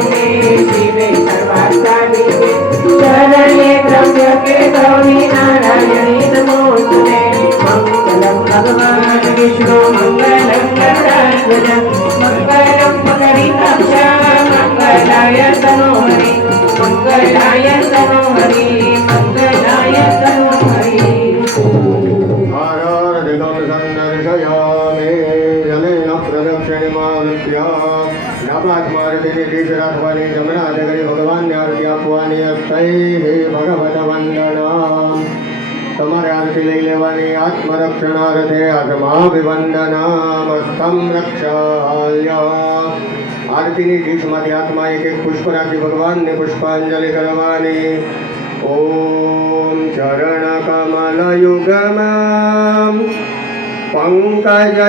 शिवे सर्वार्थसाधिके शरण्ये त्र्यम्बके गौरी नारायणी नमोस्तुते मंगलम भगवान विष्णु मंगलम गरुडाध्वज मंगलम पकड़िताक्ष मंगलाय तनोहरि मंगलाय तनोहरि मंगलाय तनोहरि રાખવાની જમણા હાથે કરી ભગવાનને આરતી આપવાની હસ્તૈ ભગવત વંદના તમારે આરતી લઈ લેવાની આત્મરક્ષણાર્થે આત્માભિવંદનામસ્તમ રક્ષાલ્ય આરતીની ડીશમાંથી આત્મા એક એક પુષ્પ રાખી ભગવાનને પુષ્પાંજલિ કરવાની ઓમ ચરણ કમલ યુગમ પંકજ